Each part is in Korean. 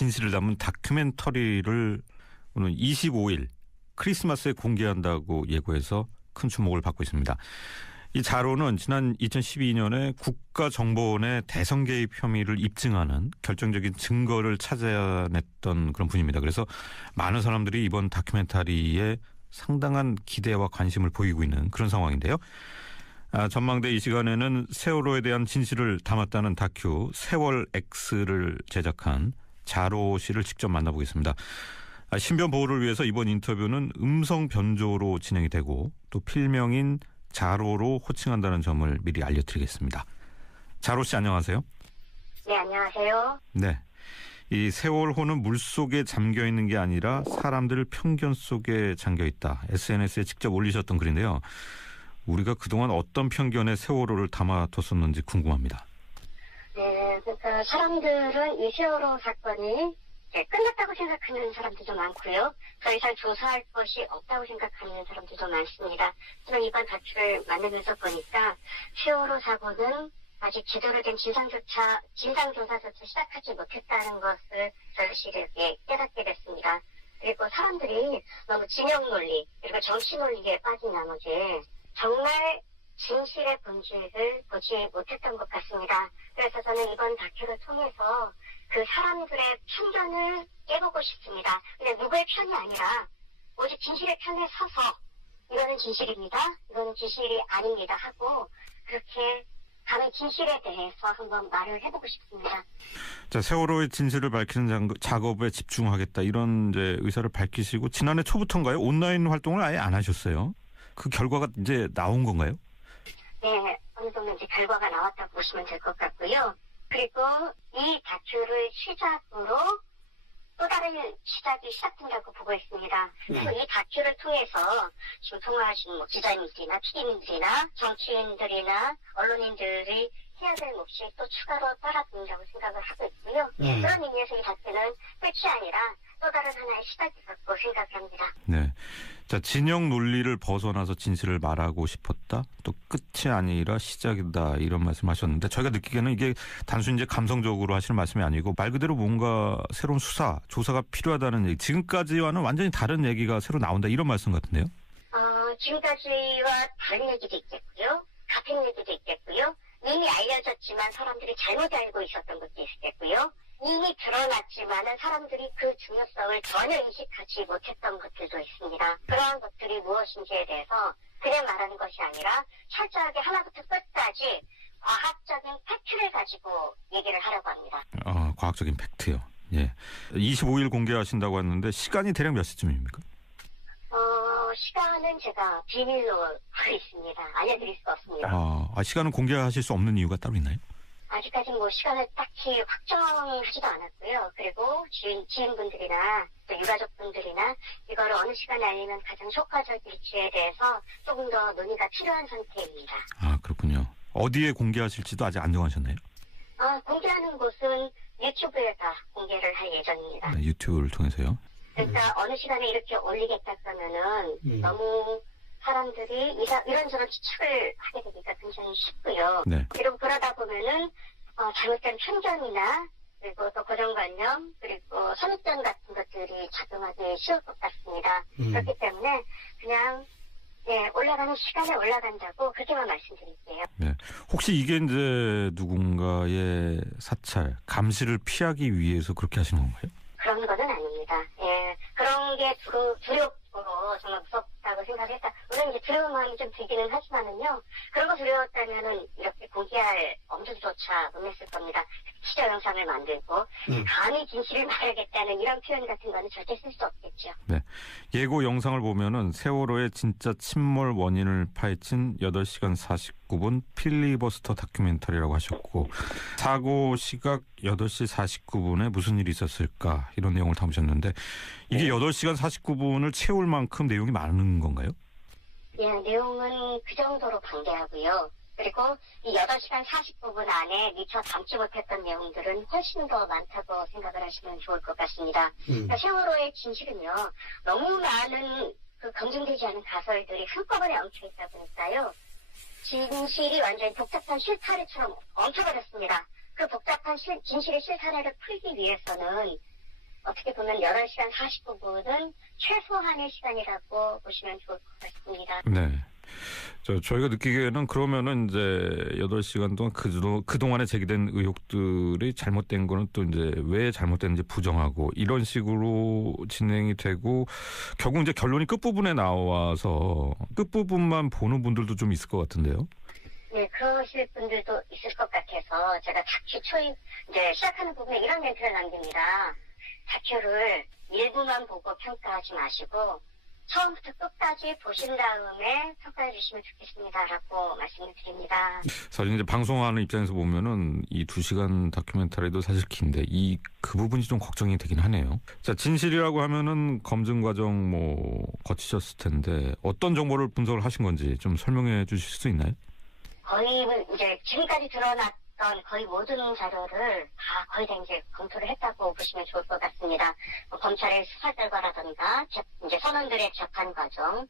진실을 담은 다큐멘터리를 오늘 25일 크리스마스에 공개한다고 예고해서 큰 주목을 받고 있습니다. 이 자료는 지난 2012년에 국가정보원의 대선 개입 혐의를 입증하는 결정적인 증거를 찾아냈던 그런 분입니다. 그래서 많은 사람들이 이번 다큐멘터리에 상당한 기대와 관심을 보이고 있는 그런 상황인데요. 전망대 이 시간에는 세월호에 대한 진실을 담았다는 다큐 세월 X를 제작한 자로 씨를 직접 만나보겠습니다. 신변 보호를 위해서 이번 인터뷰는 음성 변조로 진행이 되고 또 필명인 자로로 호칭한다는 점을 미리 알려드리겠습니다. 자로 씨 안녕하세요. 네, 안녕하세요. 네, 이 세월호는 물속에 잠겨 있는 게 아니라 사람들 편견 속에 잠겨 있다. SNS에 직접 올리셨던 글인데요. 우리가 그동안 어떤 편견에 세월호를 담아뒀었는지 궁금합니다. 네, 그러니까 사람들은 이 세월호 사건이 끝났다고 생각하는 사람들도 많고요. 더 이상 조사할 것이 없다고 생각하는 사람들도 많습니다. 하지만 이번 다큐를 만나면서 보니까 세월호 사고는 아직 제대로 된 진상조사조차 시작하지 못했다는 것을 절실하게 깨닫게 됐습니다. 그리고 사람들이 너무 진영 논리 그리고 정치 논리에 빠진 나머지 정말 진실의 본질을 보지 못했던 것 같습니다. 그래서 저는 이번 다큐를 통해서 그 사람들의 편견을 깨보고 싶습니다. 근데 누구의 편이 아니라 오직 진실의 편에 서서 이거는 진실입니다. 이거는 진실이 아닙니다 하고 그렇게 다른 진실에 대해서 한번 말을 해보고 싶습니다. 자, 세월호의 진실을 밝히는 작업에 집중하겠다 이런 이제 의사를 밝히시고 지난해 초부터인가요? 온라인 활동을 아예 안 하셨어요. 그 결과가 이제 나온 건가요? 네, 어느 정도 이제 결과가 나왔다고 보시면 될 것 같고요. 그리고 이 다큐를 시작으로 또 다른 시작이 시작된다고 보고 있습니다. 그래서 이 다큐를 통해서 지금 통화하신 기자님들이나 PD님들이나 정치인들이나 언론인들이 해야 될 몫이 또 추가로 따라붙는다고 생각을 하고 있고요. 그런 의미에서 이 다큐는 끝이 아니라 또 다른 하나의 시작이라고 생각합니다. 네. 자, 진영 논리를 벗어나서 진실을 말하고 싶었다. 또 끝이 아니라 시작이다. 이런 말씀하셨는데 저희가 느끼기에는 이게 단순히 이제 감성적으로 하시는 말씀이 아니고 말 그대로 뭔가 새로운 조사가 필요하다는 얘기. 지금까지와는 완전히 다른 얘기가 새로 나온다. 이런 말씀 같은데요. 지금까지와 다른 얘기도 있겠고요. 같은 얘기도 있겠고요. 이미 알려졌지만 사람들이 잘못 알고 있었던 것도 있겠고요. 이미 드러났지만은 사람들이 그 중요성을 전혀 인식하지 못했던 것들도 있습니다. 그러한 것들이 무엇인지에 대해서 그냥 말하는 것이 아니라 철저하게 하나부터 끝까지 과학적인 팩트를 가지고 얘기를 하려고 합니다. 과학적인 팩트요. 예. 25일 공개하신다고 했는데 시간이 대략 몇 시쯤입니까? 시간은 제가 비밀로 하고 있습니다. 알려드릴 수가 없습니다. 시간은 공개하실 수 없는 이유가 따로 있나요? 아직까지 시간을 딱히 확정하지도 않았고요. 그리고 지인분들이나 또 유가족분들이나 이거를 어느 시간에 알리면 가장 효과적일지에 대해서 조금 더 논의가 필요한 상태입니다. 그렇군요. 어디에 공개하실지도 아직 안 정하셨나요? 공개하는 곳은 유튜브에다 공개를 할 예정입니다. 네, 유튜브를 통해서요? 그러니까 어느 시간에 이렇게 올리겠다 그러면은 너무 사람들이 이런저런 추측을 하게 되니까 굉장히 쉽고요. 네. 그리고 그러다 보면은 잘못된 편견이나 그리고 또 고정관념 그리고 선입견 같은 것들이 작용하기 쉬울 것 같습니다. 그렇기 때문에 그냥 올라가는 시간에 올라간다고 그렇게만 말씀드릴게요. 네. 혹시 이게 이제 누군가의 사찰, 감시를 피하기 위해서 그렇게 하시는 건가요? 그런 거는 아닙니다. 그런 게 두렵고 정말 무섭다고 생각했다. 물론 이제 두려운 마음이 좀 들기는 하지만은요. 그런 거 두려웠다면은 이렇게 공개할 엄두조차 못 냈을 겁니다. 시저 영상을 만들고 감히 진실을 말하겠다는 이런 표현 같은 거는 절대 쓸 수 없겠죠. 네. 예고 영상을 보면은 세월호의 진짜 침몰 원인을 파헤친 8시간 49분 필리버스터 다큐멘터리라고 하셨고 사고 시각 8시 49분에 무슨 일이 있었을까 이런 내용을 담으셨는데 이게 8시간 49분을 채울 만큼 내용이 많은 건가요? 예, 내용은 그 정도로 방대하고요. 그리고 이 8시간 49분 안에 미처 담지 못했던 내용들은 훨씬 더 많다고 생각을 하시면 좋을 것 같습니다. 그러니까 세월호의 진실은요. 너무 많은 검증되지 않은 가설들이 한꺼번에 엉켜있다 보니까요. 진실이 완전히 복잡한 실타래처럼 엉켜버렸습니다. 그 복잡한 진실의 실타래를 풀기 위해서는 어떻게 보면 8시간 49분은 최소한의 시간이라고 보시면 좋을 것 같습니다. 네. 저희가 느끼기에는 그러면은 이제 8시간 동안 그동안에 제기된 의혹들이 잘못된 거는 또 이제 왜 잘못됐는지 부정하고 이런 식으로 진행이 되고 결국 이제 결론이 끝부분에 나와서 끝부분만 보는 분들도 좀 있을 것 같은데요. 네, 그러실 분들도 있을 것 같아서 제가 다큐 초입 이제 시작하는 부분에 이런 멘트를 남깁니다. 다큐를 일부만 보고 평가하지 마시고 처음부터 끝까지 보신 다음에 평가해 주시면 좋겠습니다라고 말씀을 드립니다. 사실 이제 방송하는 입장에서 보면은 이 2시간 다큐멘터리도 사실 긴데 그 부분이 좀 걱정이 되긴 하네요. 자, 진실이라고 하면은 검증 과정 거치셨을 텐데 어떤 정보를 분석을 하신 건지 좀 설명해 주실 수 있나요? 거의 이제 지금까지 드러났던 거의 모든 자료를 거의 다 이제 검토를 했다고 보시면 좋을 것 같습니다. 검찰의 수사 결과라든가 이제 선원들의 재판 과정,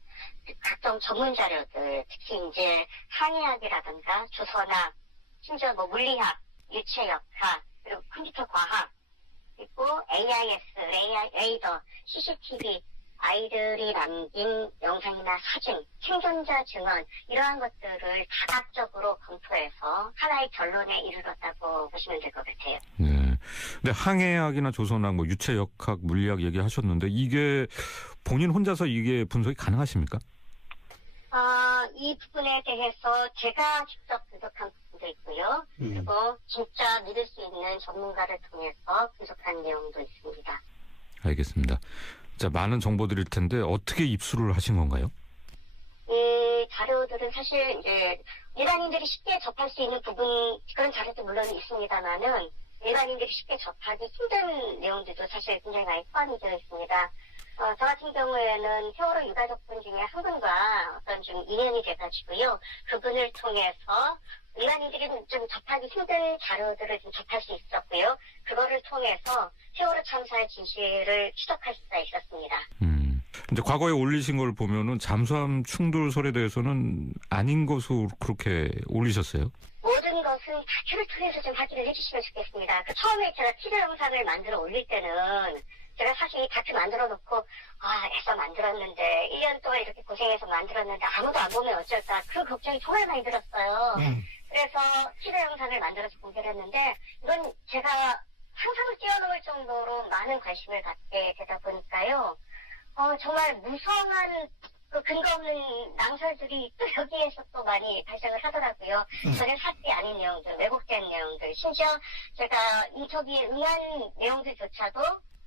각종 전문 자료들, 특히 이제 항해학이라든가 주소나 심지어 물리학, 유체역학, 그리고 컴퓨터 과학, 그리고 AIS, 레이더, CCTV, 아이들이 남긴 영상이나 사진, 생존자 증언 이러한 것들을 다각적으로 검토해서 하나의 결론에 이르렀다고 보시면 될 것 같아요. 네. 근데 항해학이나 조선학, 유체역학, 물리학 얘기하셨는데 이게 본인 혼자서 이게 분석이 가능하십니까? 이 부분에 대해서 제가 직접 분석한 부분도 있고요. 그리고 진짜 믿을 수 있는 전문가를 통해서 분석한 내용도 있습니다. 알겠습니다. 자, 많은 정보들일 텐데 어떻게 입수를 하신 건가요? 이 자료들은 사실 이제 일반인들이 쉽게 접할 수 있는 부분 그런 자료도 물론 있습니다만은 일반인들이 쉽게 접하기 힘든 내용들도 사실 굉장히 많이 포함이 되어 있습니다. 저 같은 경우에는 세월호 유가족분 중에 한 분과 어떤 좀 인연이 돼가지고요. 그분을 통해서 일반인들이 좀 접하기 힘든 자료들을 좀 접할 수 있었고요. 그거를 통해서 세월호 참사의 진실을 추적할 수가 있었습니다. 이제 과거에 올리신 걸 보면은 잠수함 충돌설에 대해서는 아닌 것으로 그렇게 올리셨어요? 모든 것은 다큐를 통해서 좀 확인을 해주시면 좋겠습니다. 처음에 제가 티저 영상을 만들어 올릴 때는 제가 사실 다큐 만들어 놓고 애써 만들었는데 1년 동안 이렇게 고생해서 만들었는데 아무도 안 보면 어쩔까 그 걱정이 정말 많이 들었어요. 그래서 티저 영상을 만들어서 공개를 했는데 이건 제가 상상을 뛰어넘을 정도로 많은 관심을 갖게 되다 보니까요. 정말 무성한 그 근거 없는 낭설들이 또 여기에서 또 많이 발생을 하더라고요. 전혀 사실이 아닌 내용들, 왜곡된 내용들, 심지어 제가 인터뷰에 응한 내용들조차도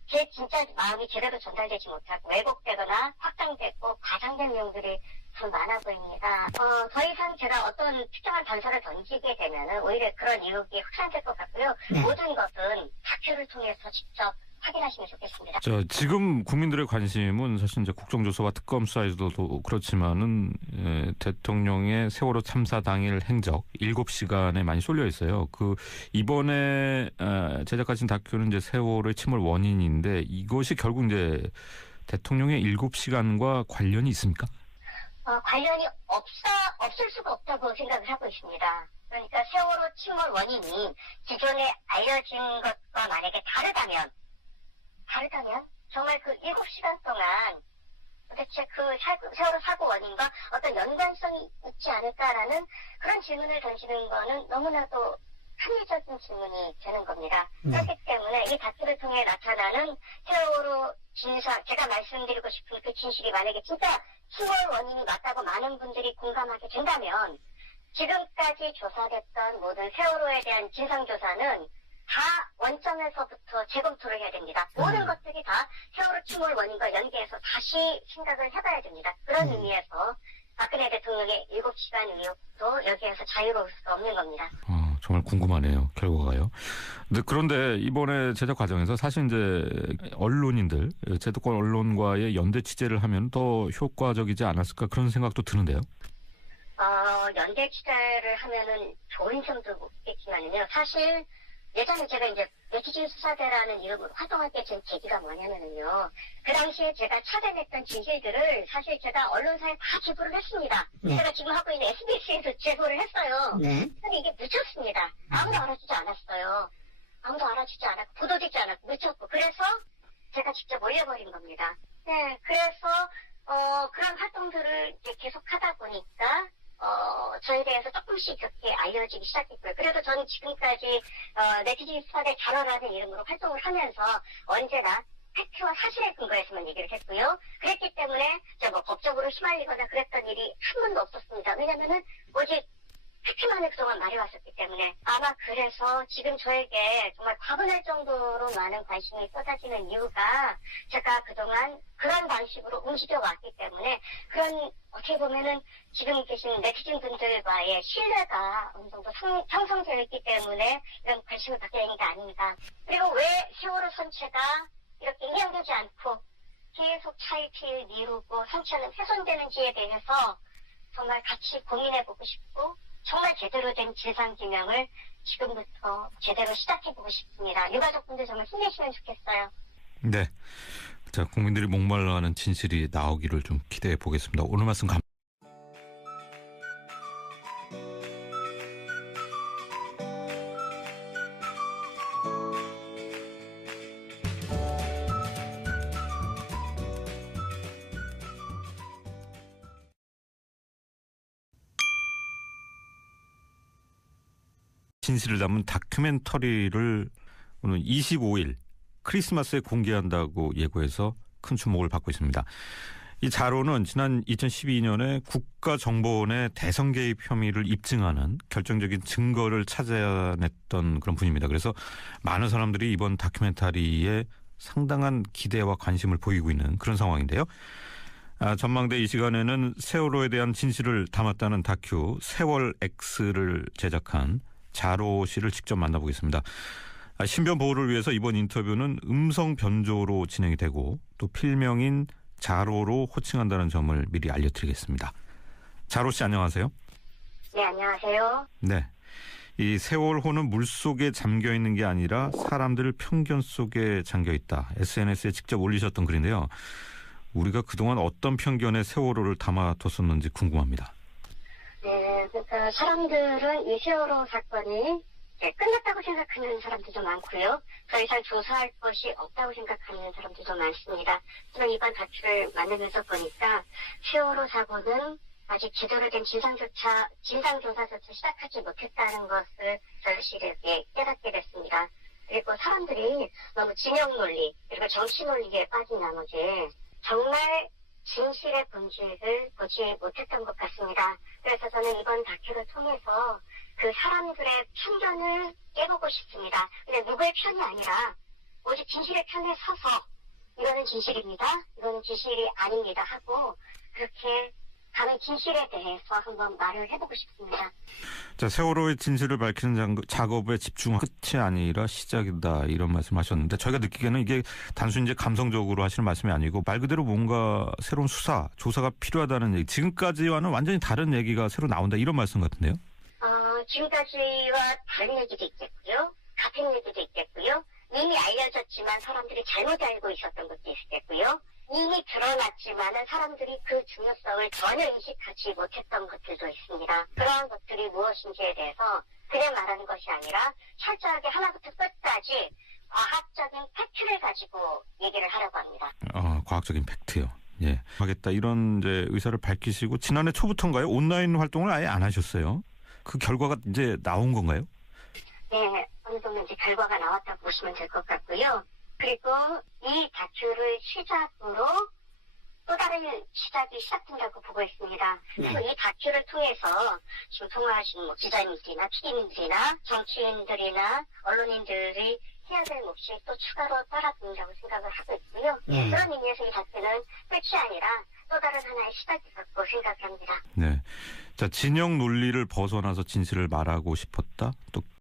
제 진짜 마음이 제대로 전달되지 못하고 왜곡되거나 확장되고 과장된 내용들이 참 많아 보입니다. 더 이상 제가 어떤 특정한 단서를 던지게 되면은 오히려 그런 의혹이 확산될 것 같고요. 모든 것은 다큐를 통해서 직접 확인하시면 좋겠습니다. 자, 지금 국민들의 관심은 사실 이제 국정조사와 특검 수사에서도 그렇지만은 대통령의 세월호 참사 당일 행적 7시간에 많이 쏠려 있어요. 이번에 제작하신 다큐는 이제 세월호의 침몰 원인인데 이것이 결국 이제 대통령의 7시간과 관련이 있습니까? 관련이 없을 수가 없다고 생각을 하고 있습니다. 그러니까 세월호 침몰 원인이 기존에 알려진 것과 만약에 다르다면 정말 그 7시간 동안 도대체 그 세월호 사고 원인과 어떤 연관성이 있지 않을까라는 그런 질문을 던지는 거는 너무나도 합리적인 질문이 되는 겁니다. 그렇기 때문에 이 다큐를 통해 나타나는 세월호 진상, 제가 말씀드리고 싶은 그 진실이 만약에 진짜 침몰 원인이 맞다고 많은 분들이 공감하게 된다면 지금까지 조사됐던 모든 세월호에 대한 진상조사는 다 원점에서부터 재검토를 해야 됩니다. 모든 것들이 다 세월호 침몰 원인과 연계해서 다시 생각을 해봐야 됩니다. 그런 의미에서 박근혜 대통령의 7시간 의혹도 여기에서 자유로울 수가 없는 겁니다. 정말 궁금하네요. 결과가요. 그런데 이번에 제작 과정에서 사실 이제 언론인들, 제도권 언론과의 연대 취재를 하면 더 효과적이지 않았을까 그런 생각도 드는데요. 연대 취재를 하면은 좋은 점도 있겠지만요. 사실 예전에 제가 이제 네티즌 수사대라는 이름으로 활동할 때 제 계기가 뭐냐면은요. 그 당시에 제가 찾아냈던 진실들을 사실 제가 언론사에 다 제보를 했습니다. 제가 지금 하고 있는 SBS에서 제보를 했어요. 근데 이게 묻혔습니다. 아무도 알아주지 않았어요. 아무도 알아주지 않았고 보도되지 않았고 묻혔고 그래서 제가 직접 올려버린 겁니다. 네, 그래서 그런 활동들을 이제 계속 하다 보니까 저에 대해서 조금씩 그렇게 알려지기 시작했고요. 그래도 저는 지금까지 네티즌 수사대 단원라는 이름으로 활동을 하면서 언제나 팩트와 사실에 근거해서만 얘기를 했고요. 그랬기 때문에 제가 뭐 법적으로 휘말리거나 그랬던 일이 한 번도 없었습니다. 왜냐면은 오직 팩트만을 그동안 말해왔었기 때문에 아마 그래서 지금 저에게 정말 과분할 정도로 많은 관심이 쏟아지는 이유가 제가 그동안 그런 방식으로 움직여왔기 때문에 그런 어떻게 보면은 지금 계신 네티즌 분들과의 신뢰가 어느 정도 형성되어 있기 때문에 이런 관심을 갖게 된 게 아닌가. 그리고 왜 세월호 선체가 이렇게 인양되지 않고 계속 차일피일 미루고 선체는 훼손되는지에 대해서 정말 같이 고민해보고 싶고 정말 제대로 된 진상규명을 지금부터 제대로 시작해보고 싶습니다. 유가족분들 정말 힘내시면 좋겠어요. 네. 자, 국민들이 목말라하는 진실이 나오기를 좀 기대해 보겠습니다. 오늘 말씀 감사합니다. 진실을 담은 다큐멘터리를 오늘 25일 크리스마스에 공개한다고 예고해서 큰 주목을 받고 있습니다. 이 자료는 지난 2012년에 국가정보원의 대선 개입 혐의를 입증하는 결정적인 증거를 찾아냈던 그런 분입니다. 그래서 많은 사람들이 이번 다큐멘터리에 상당한 기대와 관심을 보이고 있는 그런 상황인데요. 전망대 이 시간에는 세월호에 대한 진실을 담았다는 다큐 세월 X를 제작한 자로 씨를 직접 만나보겠습니다. 신변 보호를 위해서 이번 인터뷰는 음성 변조로 진행이 되고 또 필명인 자로로 호칭한다는 점을 미리 알려드리겠습니다. 자로 씨 안녕하세요. 네, 안녕하세요. 네, 이 세월호는 물속에 잠겨 있는 게 아니라 사람들 편견 속에 잠겨 있다. SNS에 직접 올리셨던 글인데요. 우리가 그동안 어떤 편견에 세월호를 담아뒀었는지 궁금합니다. 네, 그러니까 사람들은 이 세월호 사건이 끝났다고 생각하는 사람들도 많고요. 더 이상 조사할 것이 없다고 생각하는 사람들도 많습니다. 하지만 이번 다큐를 만들면서 보니까 세월호 사고는 아직 제대로 된 진상조사조차 시작하지 못했다는 것을 절실하게 깨닫게 됐습니다. 그리고 사람들이 너무 진영 논리 그리고 정치 논리에 빠진 나머지 정말 진실의 본질을 보지 못했던 것 같습니다. 그래서 저는 이번 다큐를 통해서 그 사람들의 편견을 깨보고 싶습니다. 근데 누구의 편이 아니라 오직 진실의 편에 서서 이거는 진실입니다. 이거는 진실이 아닙니다 하고 그렇게 다른 진실에 대해서 한번 말을 해보고 싶습니다. 자, 세월호의 진실을 밝히는 작업에 집중한 끝이 아니라 시작이다 이런 말씀하셨는데 저희가 느끼기에는 이게 단순히 이제 감성적으로 하시는 말씀이 아니고 말 그대로 뭔가 새로운 수사, 조사가 필요하다는 얘기. 지금까지와는 완전히 다른 얘기가 새로 나온다 이런 말씀 같은데요. 지금까지와 다른 얘기도 있겠고요. 같은 얘기도 있겠고요. 이미 알려졌지만 사람들이 잘못 알고 있었던 것도 있겠고요. 이미 드러났지만은 사람들이 그 중요성을 전혀 인식하지 못했던 것들도 있습니다. 그러한 것들이 무엇인지에 대해서 그냥 말하는 것이 아니라 철저하게 하나부터 끝까지 과학적인 팩트를 가지고 얘기를 하려고 합니다. 과학적인 팩트요. 예, 하겠다 이런 이제 의사를 밝히시고 지난해 초부터인가요? 온라인 활동을 아예 안 하셨어요. 그 결과가 이제 나온 건가요? 네, 어느 정도 이제 결과가 나왔다고 보시면 될 것 같고요. 그리고 이 다큐를 시작으로 또 다른 시작이 시작된다고 보고 있습니다. 그래서 이 다큐를 통해서 지금 통화하신 기자님들이나 PD님들이나 정치인들이나 언론인들이 해야 될 몫이 또 추가로 따라붙는다고 생각을 하고 있고요. 그런 의미에서 이 다큐는 끝이 아니라 또 다른 하나의 시작이라고 생각합니다. 네. 자, 진영 논리를 벗어나서 진실을 말하고 싶었다. 또